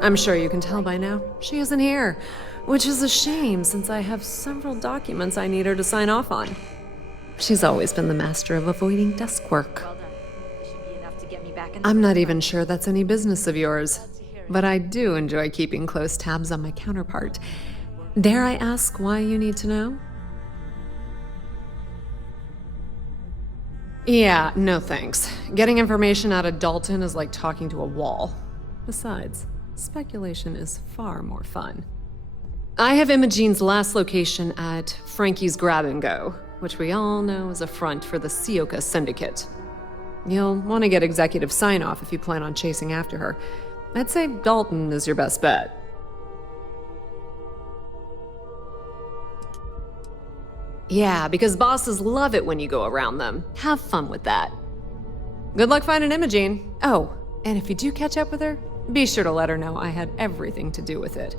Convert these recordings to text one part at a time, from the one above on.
I'm sure you can tell by now, she isn't here, which is a shame since I have several documents I need her to sign off on. She's always been the master of avoiding desk work. Well done. This should be enough to get me back in. I'm not even sure that's any business of yours, but I do enjoy keeping close tabs on my counterpart. Dare I ask why you need to know? Yeah, no thanks. Getting information out of Dalton is like talking to a wall. Besides, speculation is far more fun. I have Imogene's last location at Frankie's Grab and Go, which we all know is a front for the Sioka Syndicate. You'll want to get executive sign-off if you plan on chasing after her. I'd say Dalton is your best bet. Yeah, because bosses love it when you go around them. Have fun with that. Good luck finding Imogene. Oh, and if you do catch up with her, be sure to let her know I had everything to do with it.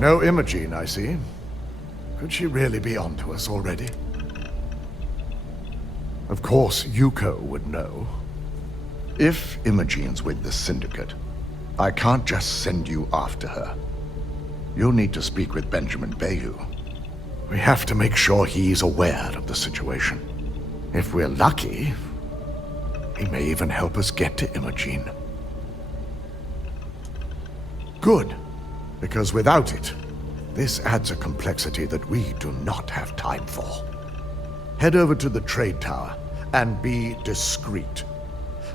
No Imogene, I see. Could she really be onto us already? Of course, Yuko would know. If Imogene's with the Syndicate, I can't just send you after her. You'll need to speak with Benjamin Bayou. We have to make sure he's aware of the situation. If we're lucky, he may even help us get to Imogene. Good, because without it, this adds a complexity that we do not have time for. Head over to the trade tower and be discreet.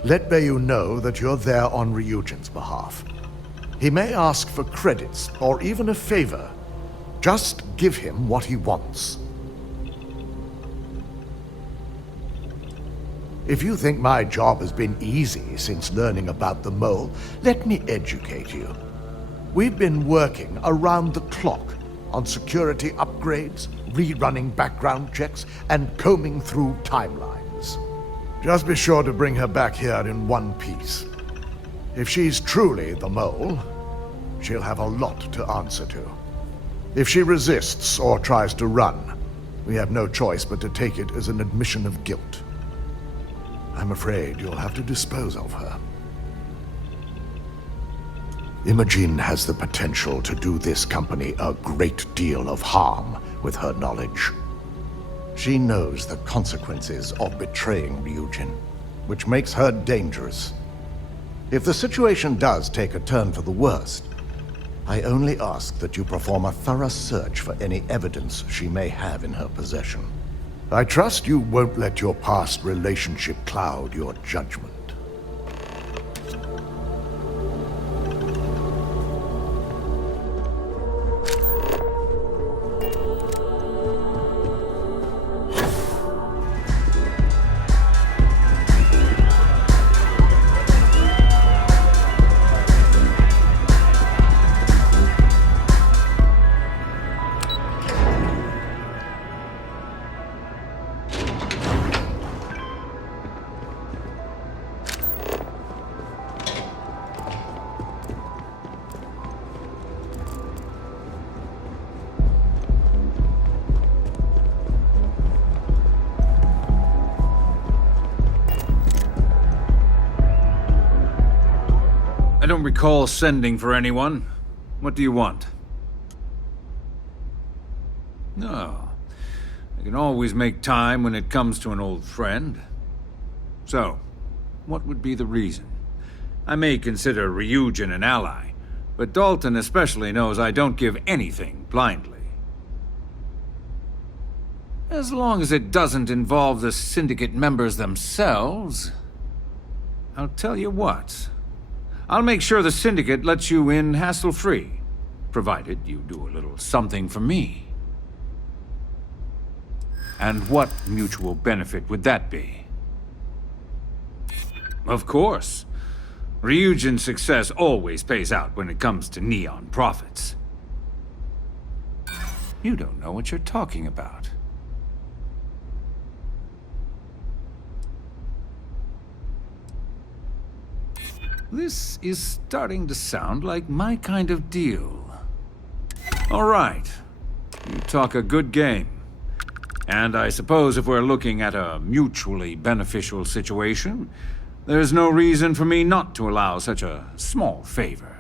Let Bayou know that you're there on Ryujin's behalf. He may ask for credits or even a favor. Just give him what he wants. If you think my job has been easy since learning about the mole, let me educate you. We've been working around the clock on security upgrades, rerunning background checks, and combing through timelines. Just be sure to bring her back here in one piece. If she's truly the mole, she'll have a lot to answer to. If she resists or tries to run, we have no choice but to take it as an admission of guilt. I'm afraid you'll have to dispose of her. Imogene has the potential to do this company a great deal of harm with her knowledge. She knows the consequences of betraying Ryujin, which makes her dangerous. If the situation does take a turn for the worst, I only ask that you perform a thorough search for any evidence she may have in her possession. I trust you won't let your past relationship cloud your judgment. I don't recall sending for anyone. What do you want? No. I can always make time when it comes to an old friend. So, what would be the reason? I may consider Ryujin an ally, but Dalton especially knows I don't give anything blindly. As long as it doesn't involve the Syndicate members themselves, I'll tell you what. I'll make sure the Syndicate lets you in hassle-free, provided you do a little something for me. And what mutual benefit would that be? Of course. Ryujin's success always pays out when it comes to Neon profits. You don't know what you're talking about. This is starting to sound like my kind of deal. All right. You talk a good game. And I suppose if we're looking at a mutually beneficial situation, there's no reason for me not to allow such a small favor.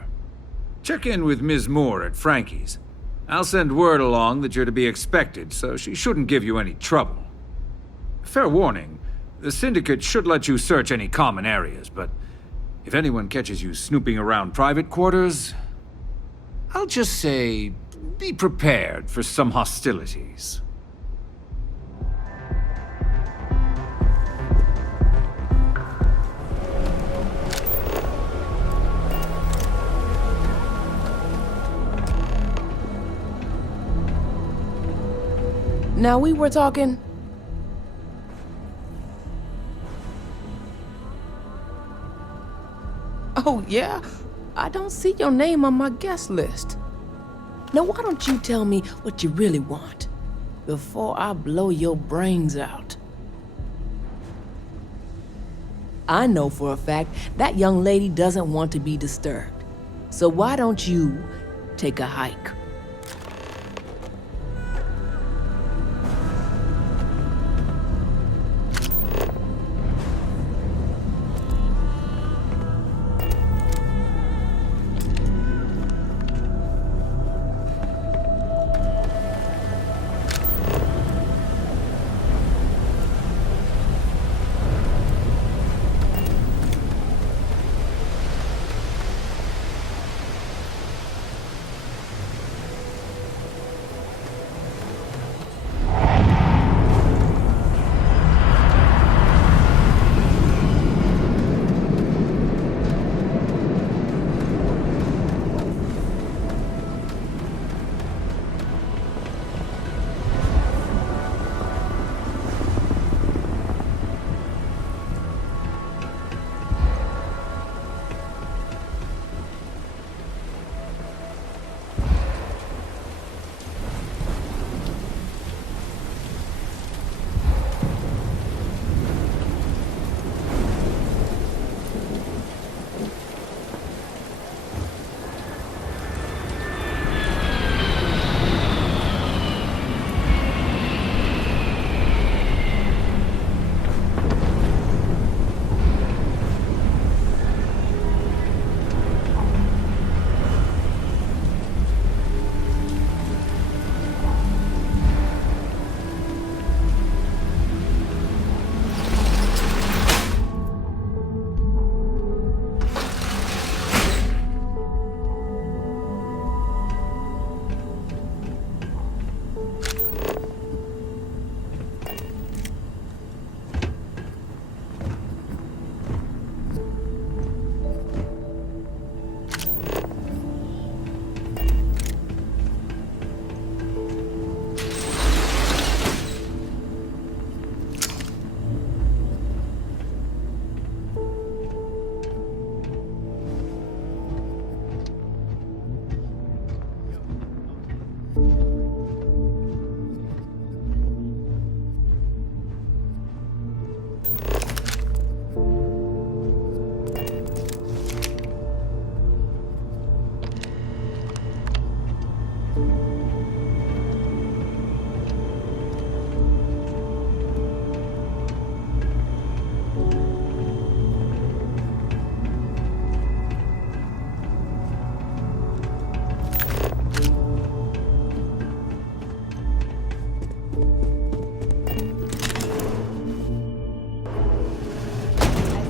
Check in with Ms. Moore at Frankie's. I'll send word along that you're to be expected, so she shouldn't give you any trouble. Fair warning, the Syndicate should let you search any common areas, but if anyone catches you snooping around private quarters, I'll just say, be prepared for some hostilities. Now we were talking... Oh, yeah? I don't see your name on my guest list. Now why don't you tell me what you really want, before I blow your brains out? I know for a fact that young lady doesn't want to be disturbed. So why don't you take a hike?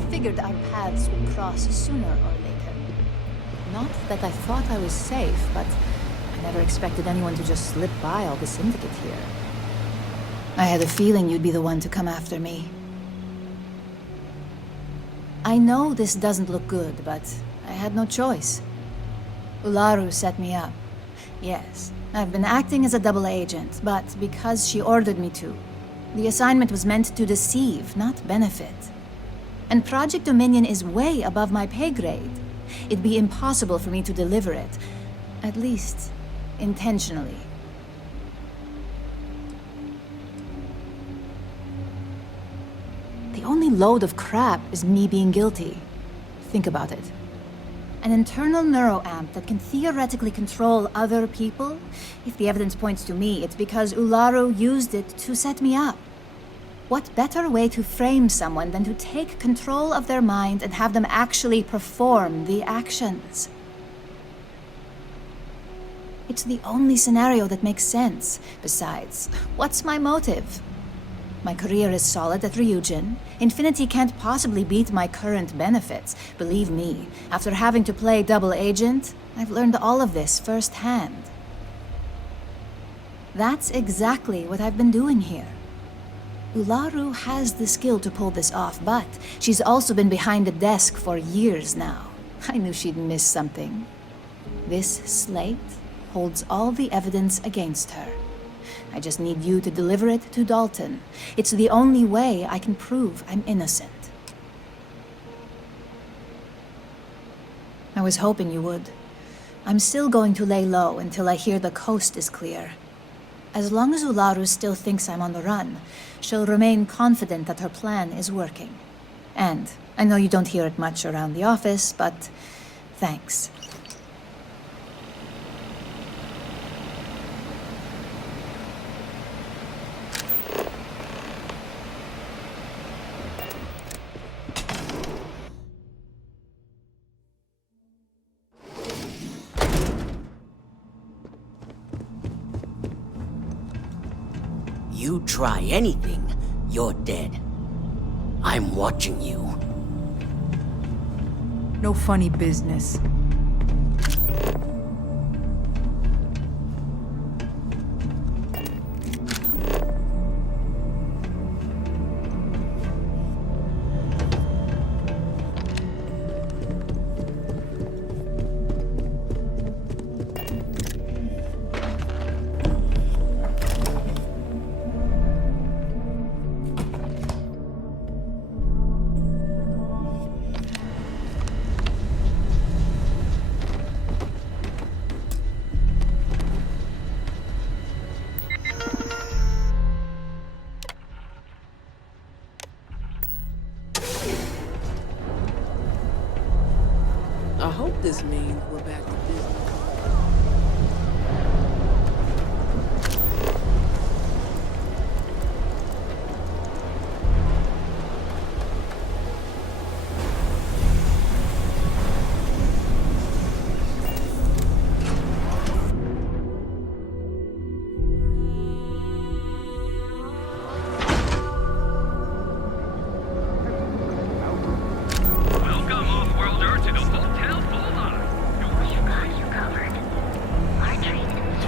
Figured our paths would cross sooner or later. Not that I thought I was safe, but I never expected anyone to just slip by all the Syndicate here. I had a feeling you'd be the one to come after me. I know this doesn't look good, but I had no choice. Ularu set me up. Yes, I've been acting as a double agent, but because she ordered me to. The assignment was meant to deceive, not benefit. And Project Dominion is way above my pay grade. It'd be impossible for me to deliver it. At least, intentionally. The only load of crap is me being guilty. Think about it. An internal neuroamp that can theoretically control other people? If the evidence points to me, it's because Ularu used it to set me up. What better way to frame someone than to take control of their mind and have them actually perform the actions? It's the only scenario that makes sense. Besides, what's my motive? My career is solid at Ryujin. Infinity can't possibly beat my current benefits. Believe me, after having to play double agent, I've learned all of this firsthand. That's exactly what I've been doing here. Ularu has the skill to pull this off, but she's also been behind the desk for years now. I knew she'd miss something. This slate holds all the evidence against her. I just need you to deliver it to Dalton. It's the only way I can prove I'm innocent. I was hoping you would. I'm still going to lay low until I hear the coast is clear. As long as Ularu still thinks I'm on the run, she'll remain confident that her plan is working. And I know you don't hear it much around the office, but thanks. You try anything, you're dead. I'm watching you. No funny business. I hope this means we're back to business. Welcome, off-worlder, to the Hotel Bola. You got you covered. Our train is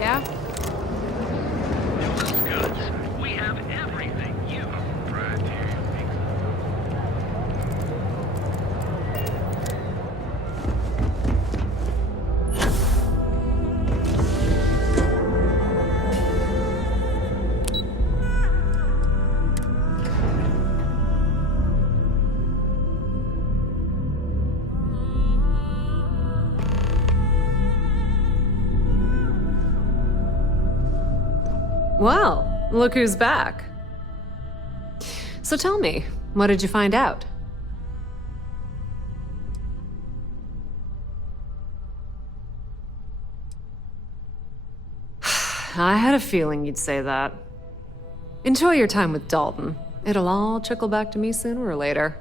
Yeah? Those goods. We have everything you right here. Well, look who's back. So tell me, what did you find out? I had a feeling you'd say that. Enjoy your time with Dalton. It'll all trickle back to me sooner or later.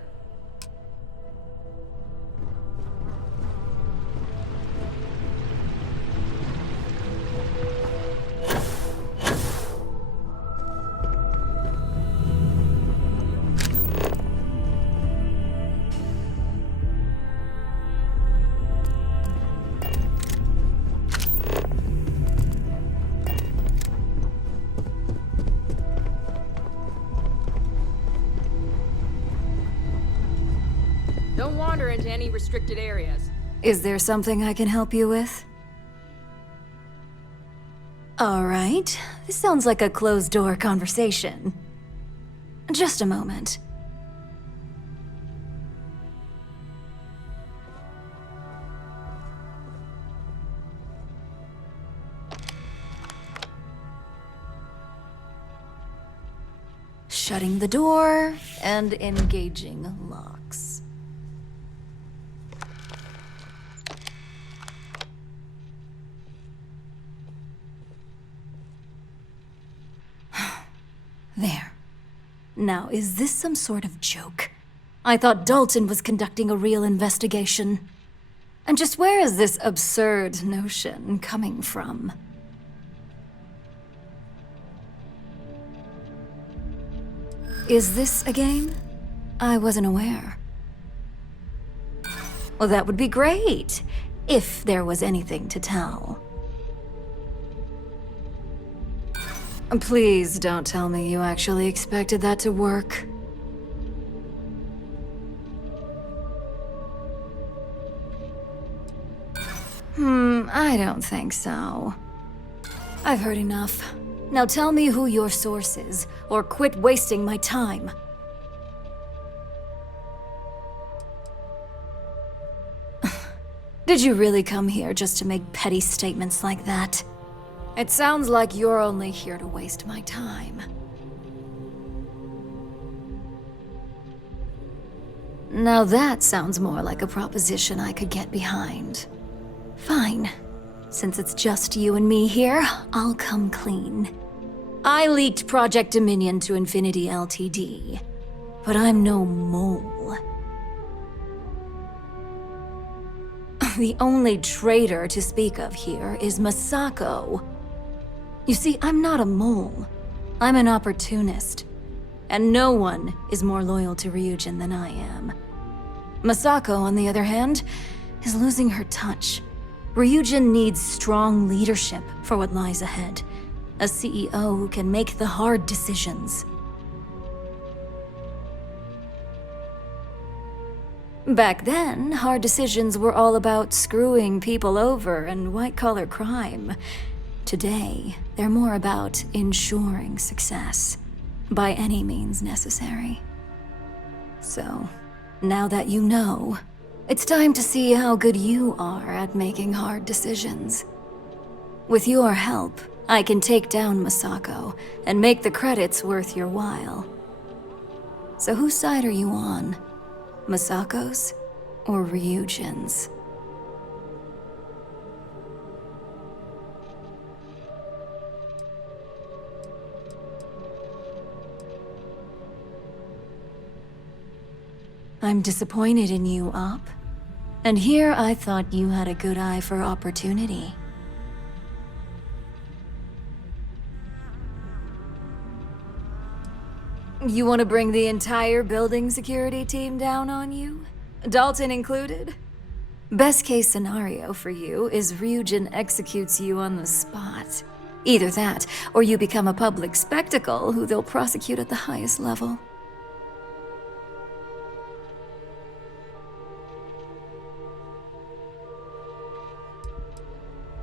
Don't wander into any restricted areas. Is there something I can help you with? All right. This sounds like a closed-door conversation. Just a moment. shutting the door and engaging locks. There. Now, is this some sort of joke? I thought Dalton was conducting a real investigation. And just where is this absurd notion coming from? Is this a game? I wasn't aware. Well, that would be great, if there was anything to tell. Please don't tell me you actually expected that to work. I don't think so. I've heard enough. Now tell me who your source is, or quit wasting my time. Did you really come here just to make petty statements like that? It sounds like you're only here to waste my time. Now that sounds more like a proposition I could get behind. Fine. Since it's just you and me here, I'll come clean. I leaked Project Dominion to Infinity Ltd. But I'm no mole. The only traitor to speak of here is Masako. You see, I'm not a mole. I'm an opportunist. And no one is more loyal to Ryujin than I am. Masako, on the other hand, is losing her touch. Ryujin needs strong leadership for what lies ahead. A CEO who can make the hard decisions. Back then, hard decisions were all about screwing people over and white-collar crime. Today, they're more about ensuring success, by any means necessary. So, now that you know, it's time to see how good you are at making hard decisions. With your help, I can take down Masako and make the credits worth your while. So whose side are you on? Masako's or Ryujin's? I'm disappointed in you, Op. And here I thought you had a good eye for opportunity. You want to bring the entire building security team down on you? Dalton included? Best case scenario for you is Ryujin executes you on the spot. Either that, or you become a public spectacle who they'll prosecute at the highest level.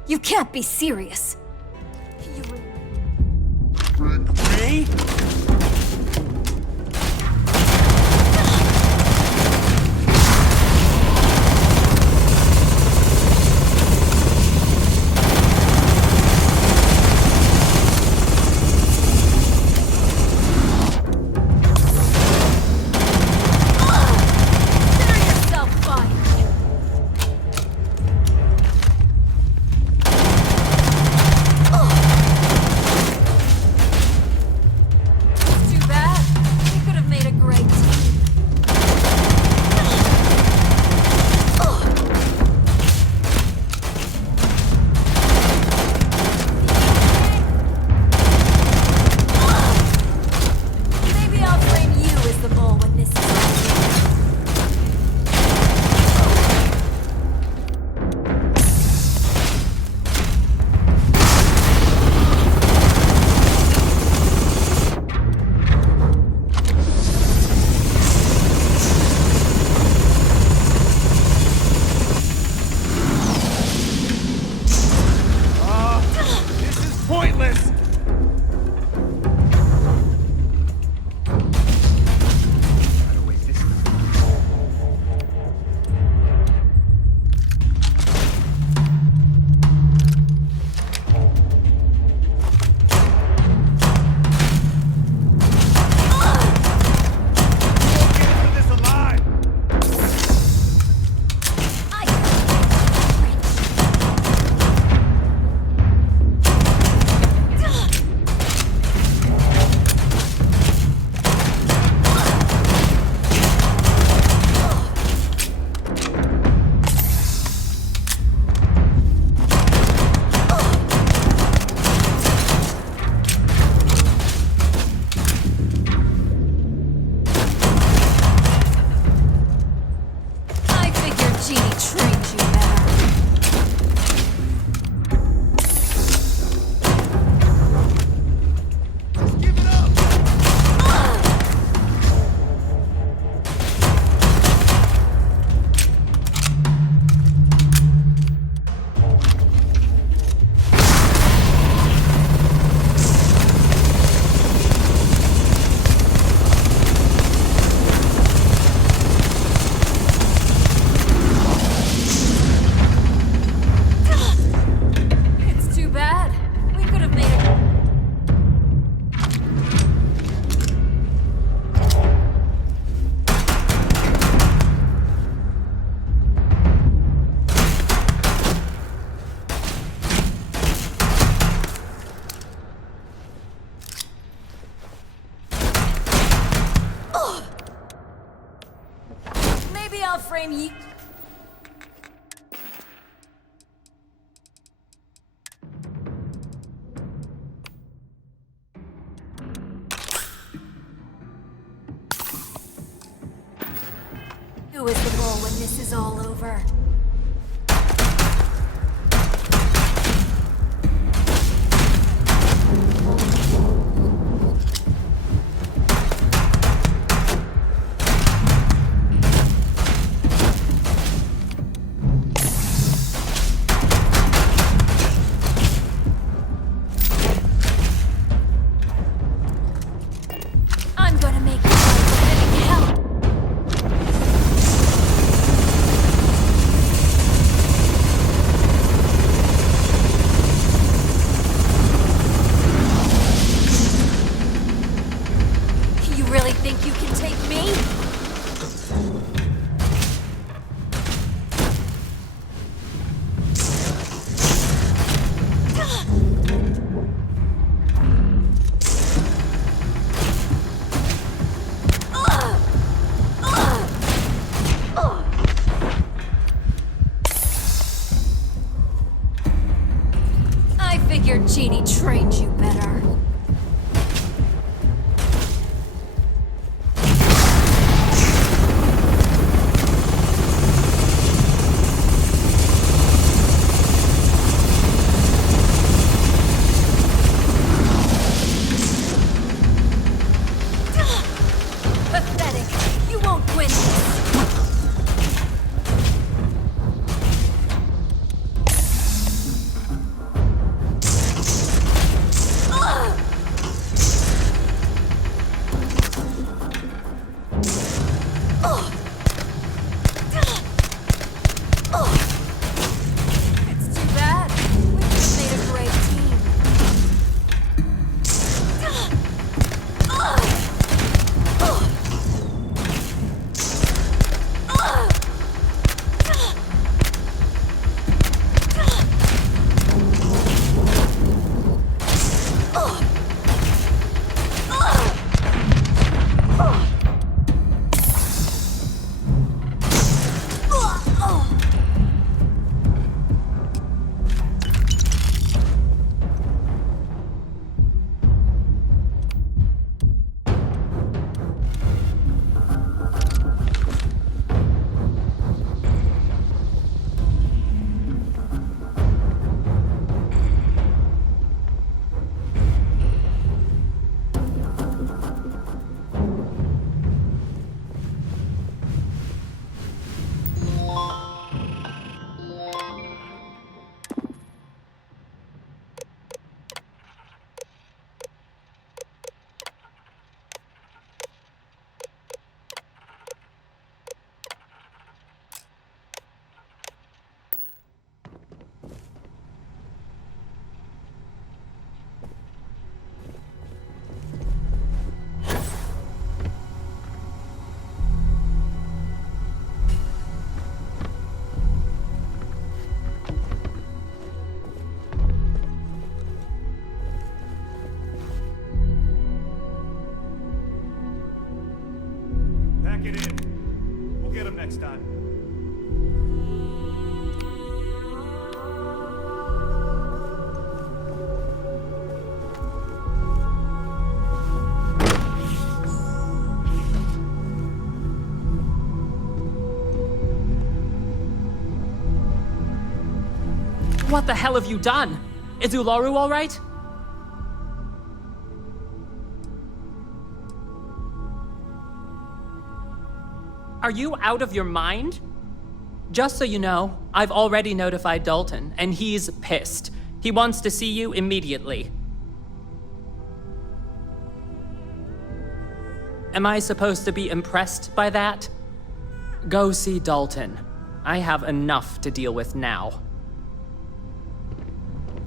You can't be serious! Me? me. Who is the goal when this is all over? I'm gonna make it hell. You really think you can take me? I figured Genie trained you better. Pathetic. You won't win this. It's too bad. We could have made a great team. Pack it in. We'll get him next time. What the hell have you done? Is Ularu all right? Are you out of your mind? Just so you know, I've already notified Dalton, and he's pissed. He wants to see you immediately. Am I supposed to be impressed by that? Go see Dalton. I have enough to deal with now.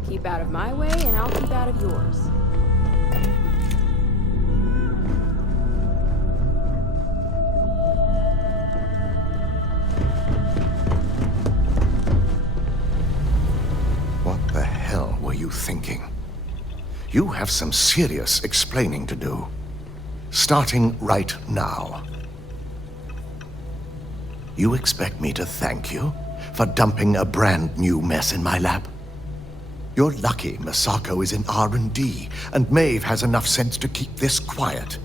Keep out of my way, and I'll keep out of yours. What the hell were you thinking? You have some serious explaining to do. Starting right now. You expect me to thank you for dumping a brand new mess in my lap? You're lucky Masako is in R&D, and Maeve has enough sense to keep this quiet.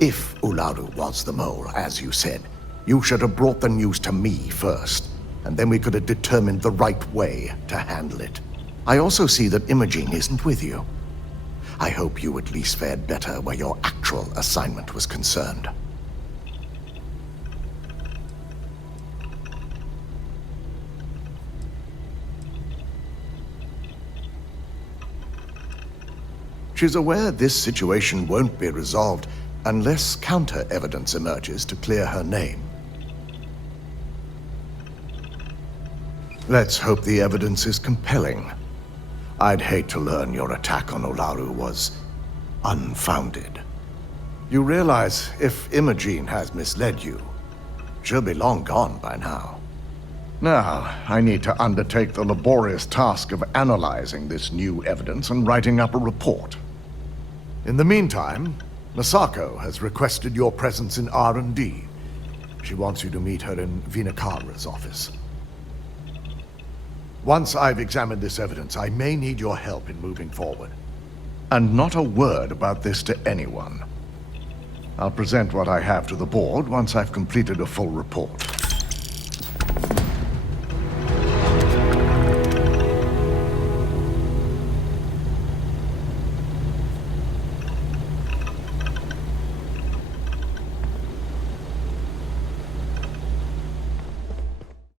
If Ularu was the mole, as you said, you should have brought the news to me first, and then we could have determined the right way to handle it. I also see that Imogene isn't with you. I hope you at least fared better where your actual assignment was concerned. She's aware this situation won't be resolved unless counter-evidence emerges to clear her name. Let's hope the evidence is compelling. I'd hate to learn your attack on Ularu was unfounded. You realize if Imogene has misled you, she'll be long gone by now. Now, I need to undertake the laborious task of analyzing this new evidence and writing up a report. In the meantime, Masako has requested your presence in R&D. She wants you to meet her in Vinakara's office. Once I've examined this evidence, I may need your help in moving forward. And not a word about this to anyone. I'll present what I have to the board once I've completed a full report.